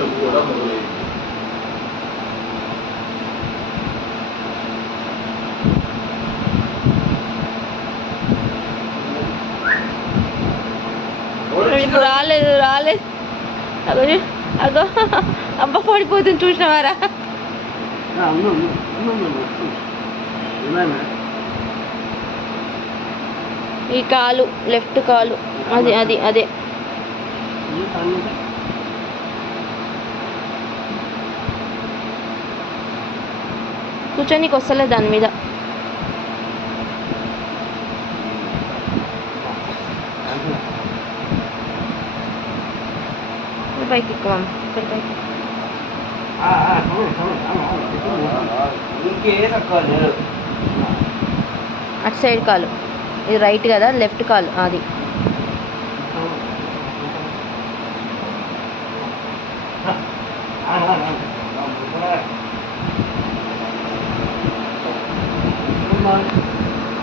నష్టం కూడా మొదలైంది. రాలేదు రాలేదు. అగో అగో అబ్బా పడిపోతుంది చూసినవారా. ఈ కాలు లెఫ్ట్ కాలు అది అది అదే కూర్చొనికి వస్తలేదు దాని మీద. పైకి ఎక్కువ ఇక్కడ పైకి అటు సైడ్ కాలు ఇది రైట్ కదా, లెఫ్ట్ కాలు అది. Good morning.